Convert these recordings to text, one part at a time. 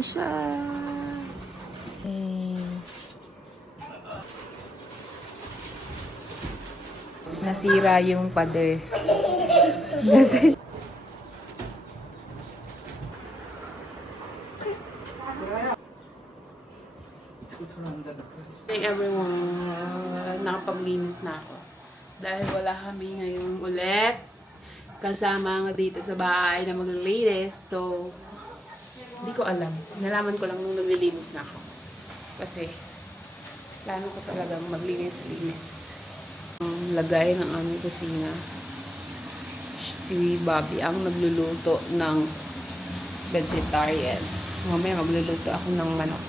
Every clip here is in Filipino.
na siya. Nasira yung pader. Hey everyone, nakapaglinis na ako. Dahil wala kami ngayong ulit kasama nga dito sa bahay na maglilinis. So, hindi ko alam. Nalaman ko lang nung naglilinis na ako. Kasi, plano ko talagang maglinis-linis. Ang lagay ng aming kusina. Si Bobby ang nagluluto ng vegetarian. Mamaya magluluto ako ng manok.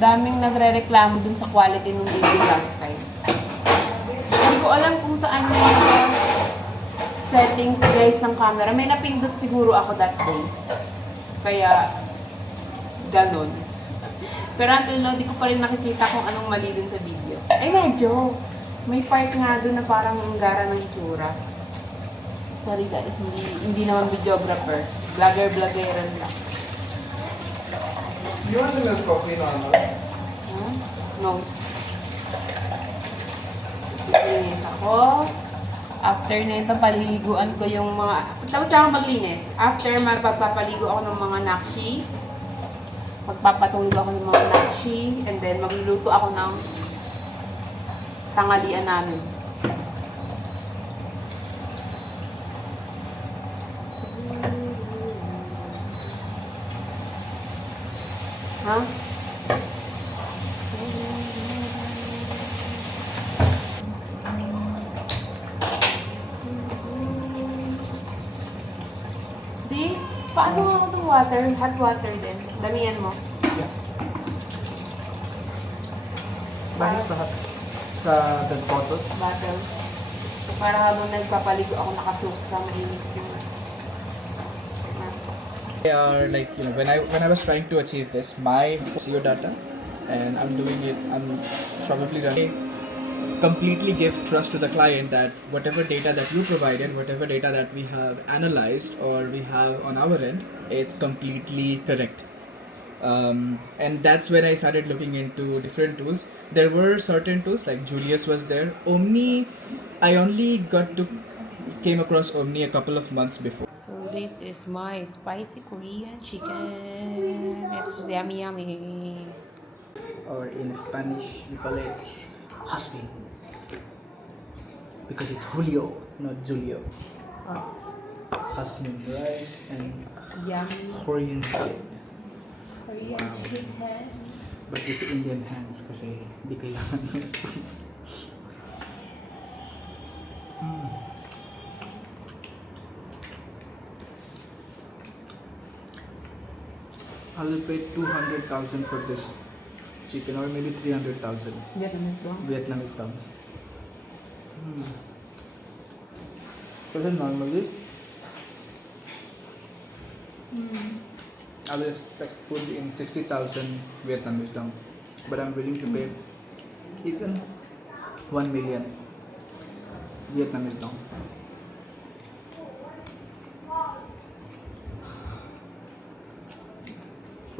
Daming nagre-reklamo dun sa quality ng video last time. Hindi ko alam kung saan yung settings guys ng camera. May napindot siguro ako that day. Kaya, ganon. Pero until now, di ko pa rin nakikita kung anong mali dun sa video. Ay, medyo. May part nga dun na parang gara ng itsura. Sorry guys, hindi naman videographer. Vlogger-vloggeran lang. You want the milk coffee normal? Huh? No. Maglinis ako. After na ito, paliliguan ko yung mga... Tapos na ako maglinis. After, magpapaligo ako ng mga nakshi. Magpapatulog ako ng mga nakshi. And then, magluluto ako ng tanghalian namin. Ha? Di? Paano nga itong water? Hot water din. Damihan mo. Yeah. Bakit lahat sa dead bottles? Bottles. So, para habang nagpapaligo ako nakasuot sa mainit yung... They are like, you know, when I was trying to achieve this, my SEO data, and I'm doing it, I'm probably running, completely give trust to the client that whatever data that you provided, whatever data that we have analyzed or we have on our end, it's completely correct. And that's when I started looking into different tools. There were certain tools like Julius was there. I only came across Omni a couple of months before. So this is my spicy Korean chicken. It's yummy yummy. Or in Spanish we call it Hasbin, because it's Julio, not Julio. Oh, Hasbin rice and yummy Korean chicken, Korean chicken. but with Indian hands kasi di kailangan ng spoon. I will pay 200,000 for this chicken, or maybe 300,000. Vietnamese dong. Vietnamese dum. Kasi normally, I will expect food in 60,000 Vietnamese dum, but I'm willing to pay even 1 million Vietnamese dum.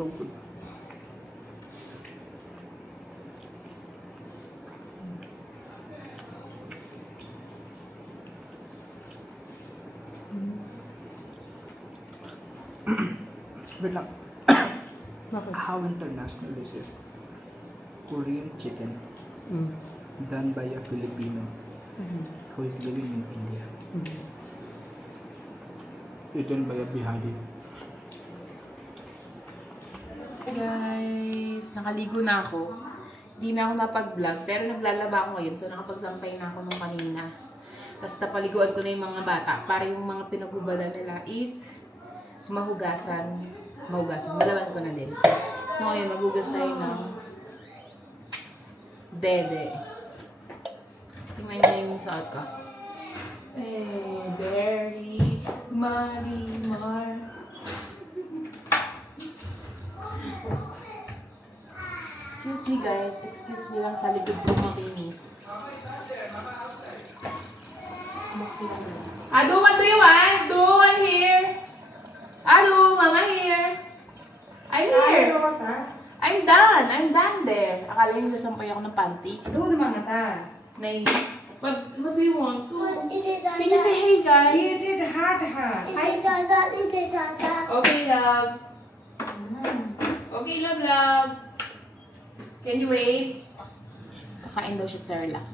So good. Wait lang. How international this is? Korean chicken done by a Filipino who is living in India. Eaten by a Bihari. Hey guys, nakaligo na ako. Hindi na ako napag-vlog, pero naglalaba ako ngayon. So nakapagsampay na ako nung kanina. Tapos napaliguan ko na yung mga bata para yung mga pinagubada nila is mahugasan. Malaman ko na din. So ngayon, maghugas tayo ng dede. Tingnan niyo yung suot ko. Berry Marimar. Excuse me guys, excuse me lang sa likod ko makinis. Adu, what do you want? Do, I'm here. Adu, mama here. I'm here. I'm done. I'm done there. Akala yung sasampay ako ng panty. Doon naman atas. Nay, what do you want to? Can you say hey, guys? It hard. Okay, love. Okay, love. Can you wait? Kakain daw siya, Cerelac.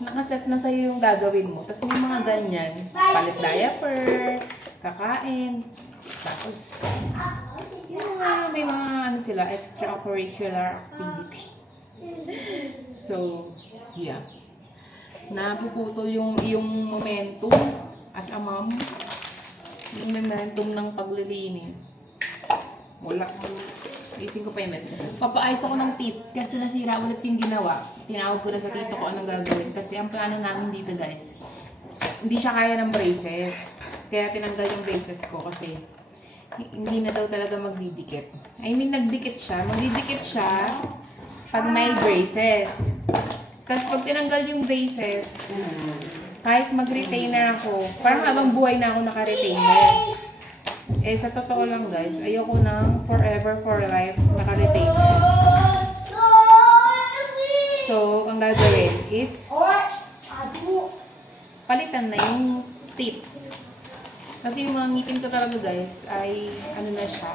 Nakaset na sa'yo yung gagawin mo. Tapos may mga ganyan. Palit diaper, kakain. Tapos, yun may mga ano sila, extracurricular activity. So, yeah. Napuputol yung momentum as a mom. Yung momentum ng paglilinis. Wala. Ising ko pa yung med. Papaayos ako ng teeth kasi nasira ulit yung ginawa. Tinawag ko na sa tito ko anong gagawin. Kasi ang plano namin dito, guys, hindi siya kaya ng braces. Kaya tinanggal yung braces ko kasi hindi na daw talaga magdidikit. I mean, nagdikit siya. Magdidikit siya pag may braces. Tapos pag tinanggal yung braces, kahit mag-retainer ako, parang habang buhay na ako naka-retainer. Eh, sa totoo lang, guys, ayoko ng forever for life naka-retainer. So, ang gagawin is palitan na yung teeth. Kasi yung mga ngipin ko talaga, guys, ay ano na siya.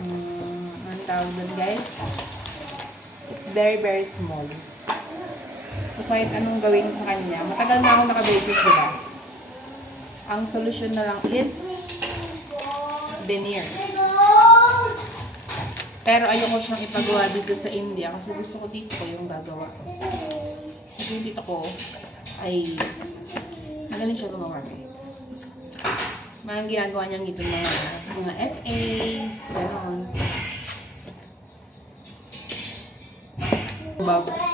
Ano tawag doon, guys? It's very, very small. So, kahit anong gawin sa kanya, matagal na ako naka-braces, diba? Ang solusyon na lang is veneers. Pero ayoko siyang ipagawa dito sa India kasi gusto ko dito ko yung gagawa. Kasi yung dito ko ay magaling siya gumawa. Mga ginagawa niyang ito mga FAs, gano'n. Bubbles.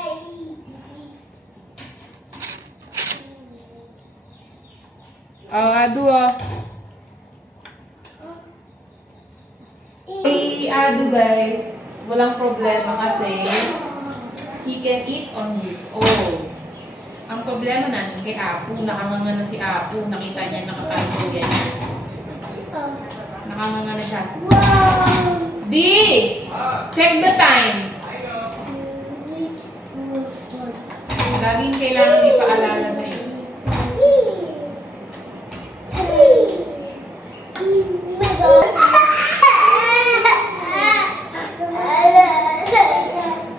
Adu Adu guys, walang problema kasi he can eat on his own. Ang problema na kay Apu, nakanganga na si Apu, nakita niya nakakain ko ganyan. Nakanganga na siya. Wow! D! Check the time! Laging kailangan ipaalala sa iyo.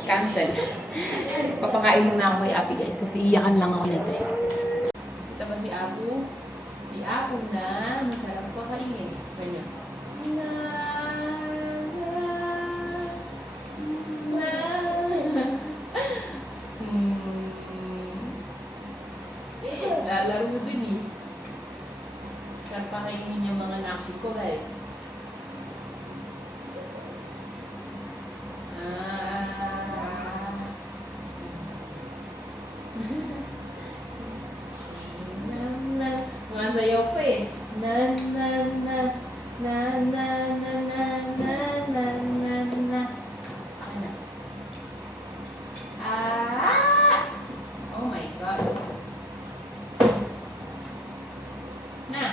Cancel. Papakain muna ako kay Api, guys. Kasi iyakan lang ako nito eh. Ito ba si Apu? Si Apu na masarap ko kainin. Ganyan. Na, na, na. Lalaro din eh. Sarap pa kainin yung mga nakshi ko, guys. Mga sayaw pa eh. Na na na na na na na na na na na. Akin na. Oh my God. Na.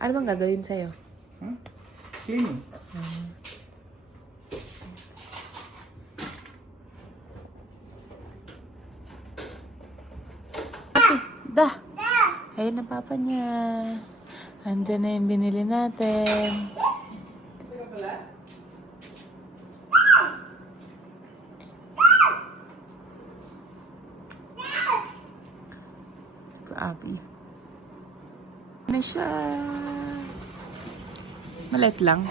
Ano bang gagawin sa'yo? Huh? Cleaning. Dah! Ayun na papa niya. Andyan na yung binili natin. Abi. Ano siya? Maliit lang.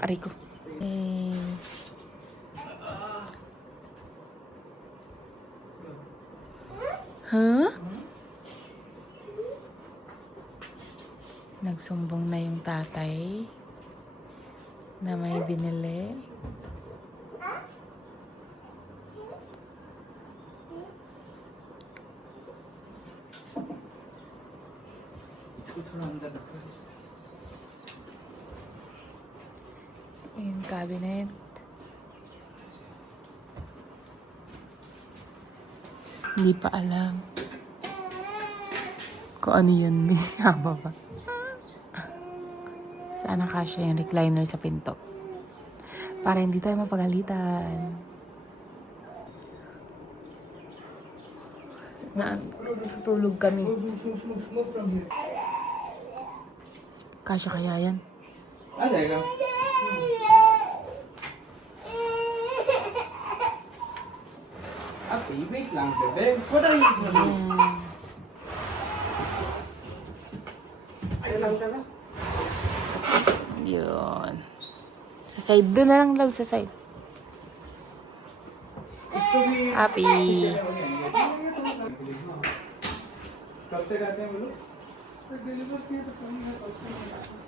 Aray ko. Huh? Nagsumbong na yung tatay na may binili. थोड़ा अंदर रखो. Yung cabinet. Hindi pa alam kung ano yun. Haba ba? Sana kasya yung recliner sa pinto. Para hindi tayo mapagalitan. Natutulog kami. Move from here. Kasya kaya yan? आ जाएगा. Up, wait lang, bebe. What are you doing? Ayun lang siya na. Yun. Sa side. Doon na lang, love. Sa side. इसको भी Happy. कब तक आते हैं वो लोग? डिलीवर किए तो कम है, कब तक आते हैं?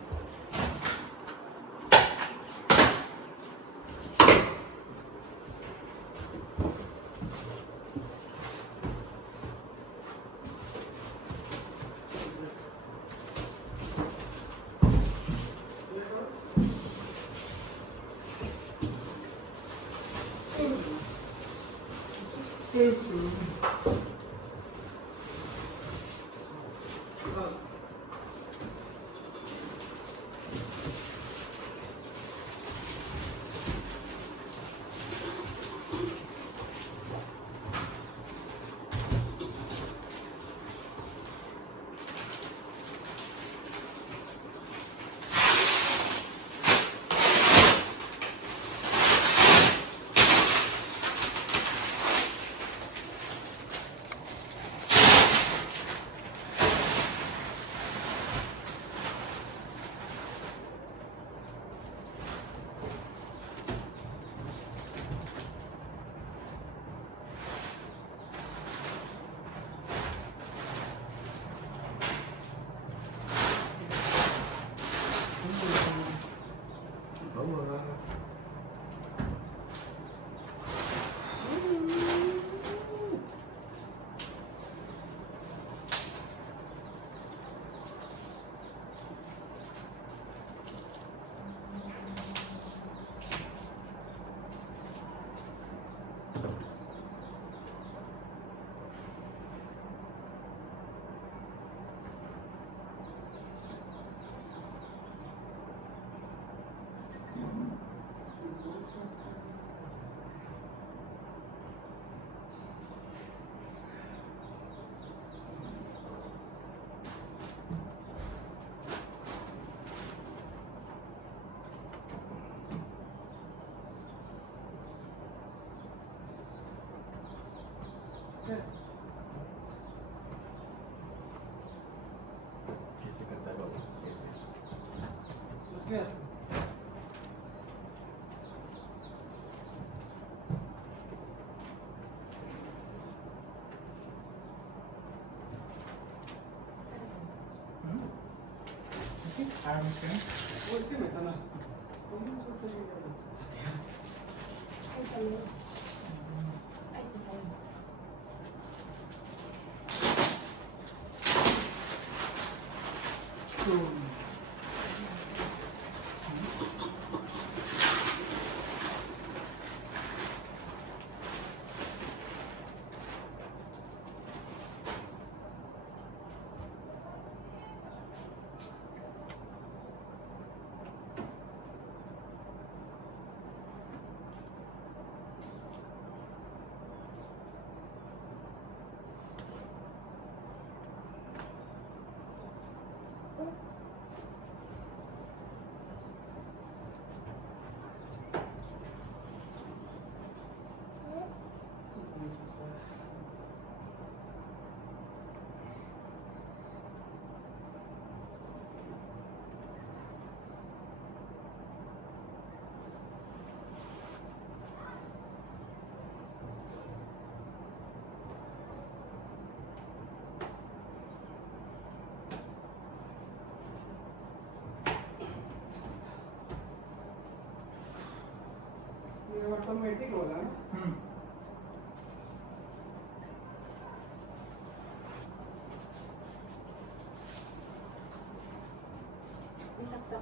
ऑटोमेटिक होगा ना.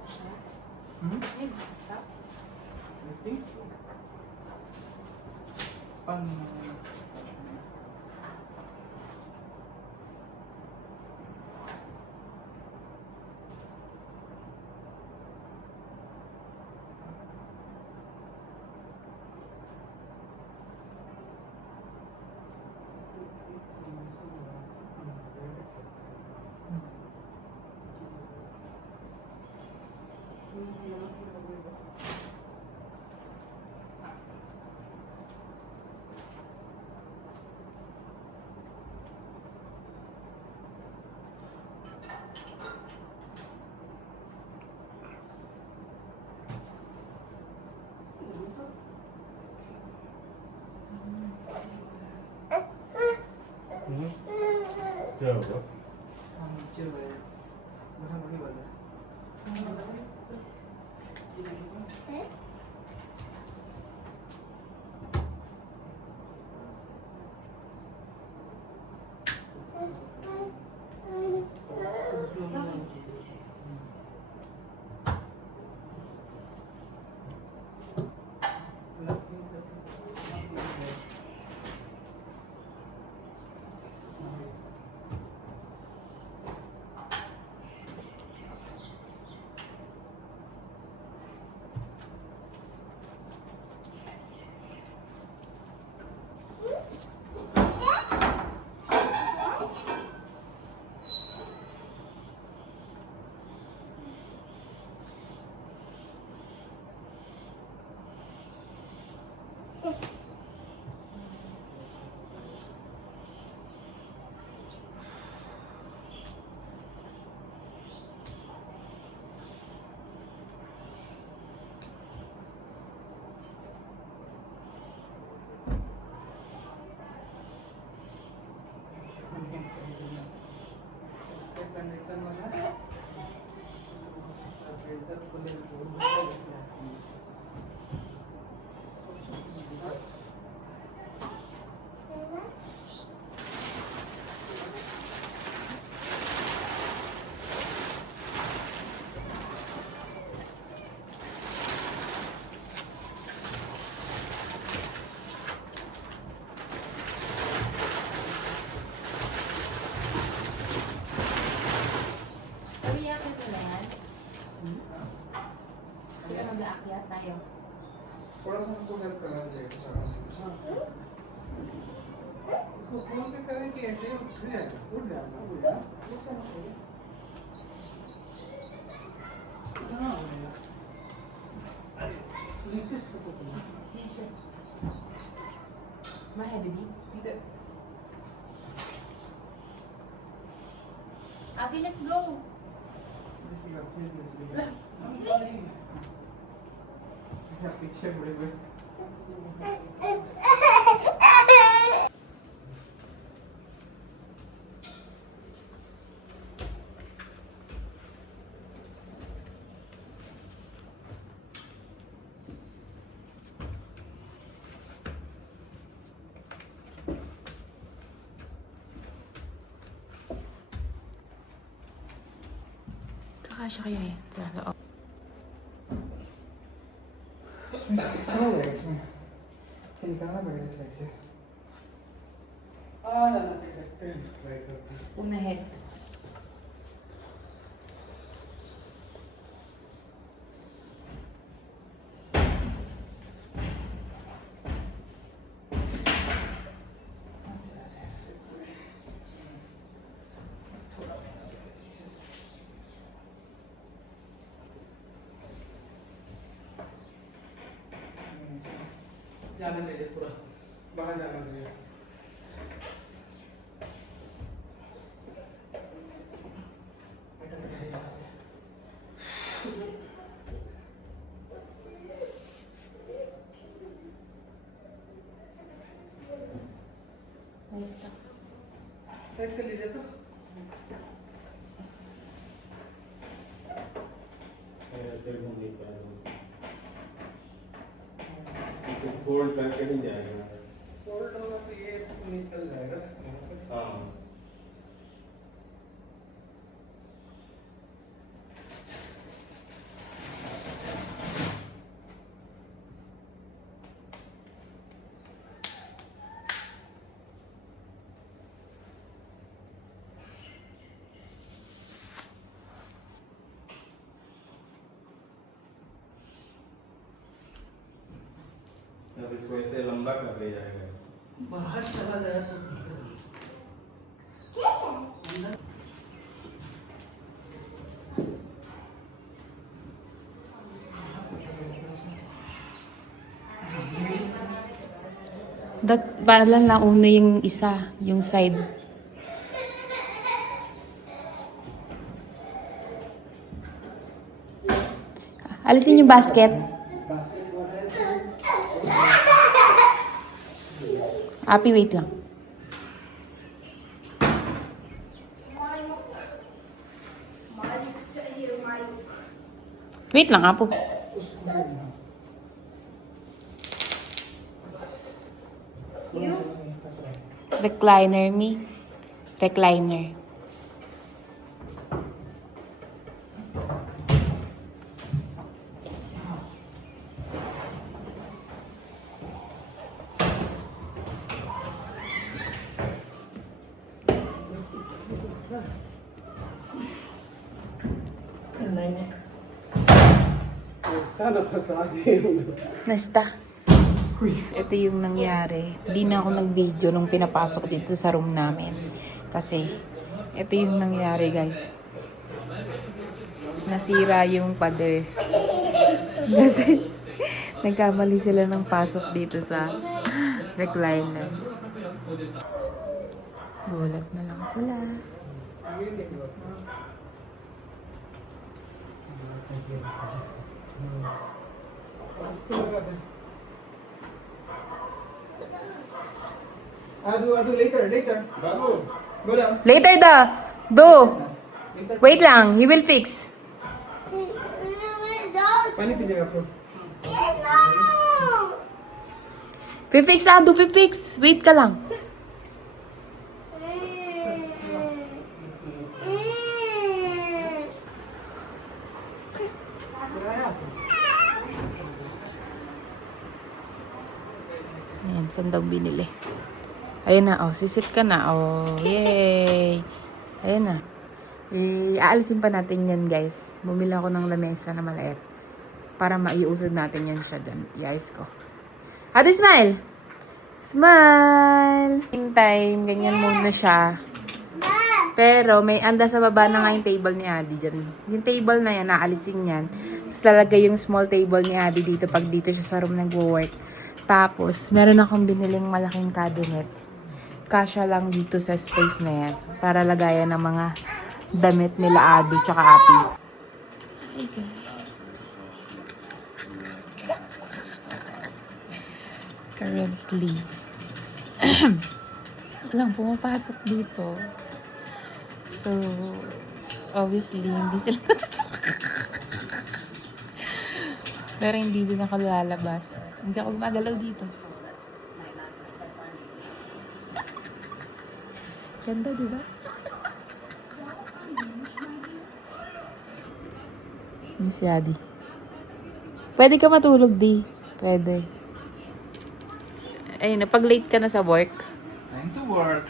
Hmm? May WhatsApp? I think so. क्या होगा Umiyakin ko na yan. Sige, mag-aakyat tayo. थोड़ा सा हमको हेल्प करना चाहिए फोन पे करें कि ऐसे ही उठ जाना हाँ नीचे से Teacher. Mahal din. सीधे Abby, let's go. पीछे बड़े बड़े Kakasya kayo eh. Sa loob. इसमें क्या हो रहा है इसमें निकालना पड़ेगा इस से ना देखते हैं ट्राई करते हैं Unahead. जाना चाहिए पूरा बाहर जाना चाहिए Nice stuff. टैक्स से लीजिए तो गोल्ड करके नहीं जाएगा फोल्ड होगा तो ये निकल जाएगा यहाँ से हाँ अब इसको ऐसे लंबा कर दिया जाएगा Bahala na una yung isa, yung side. Alisin yung basket. Api, wait lang. Wait lang, Apo. Recliner me. Recliner. Basta. Ito yung nangyari. Di na ako nag-video nung pinapasok dito sa room namin. Kasi, ito yung nangyari, guys. Nasira yung pader. Kasi, nagkamali sila ng pasok dito sa recliner. Gulat na lang sila. Ado later. Bago. Go lang. Later da! Do! Wait lang, he will fix. Paano pisa ka po? Fix, Ado, fix. Wait ka lang. Ayan, saan daw binili? Ayan na, oh. Sisit ka na. Oh, yay! Ayan na. Aalisin pa natin yan, guys. Bumili ako ng lamesa na maliit. Para maiusod natin yan siya dyan. I-ayos ko. Ate, smile! Smile! In time, ganyan muna siya. Pero may anda sa baba na nga yung table ni Adi dyan. Yung table na yan, naalisin yan. Tapos lalagay yung small table ni Adi dito pag dito siya sa room nag-work. Tapos, meron akong biniling malaking cabinet. Kasya lang dito sa space na yan. Para lagayan ng mga damit nila Adi tsaka Api. Hi guys. Currently, walang pumapasok dito. So, obviously, hindi sila natutuwa. Pero hindi din ako lalabas. Hindi ako gumagalaw dito. Ganda, di ba? Ni si Adi. Pwede ka matulog, Di. Pwede. Ayun, napag-late ka na sa work. Time to work.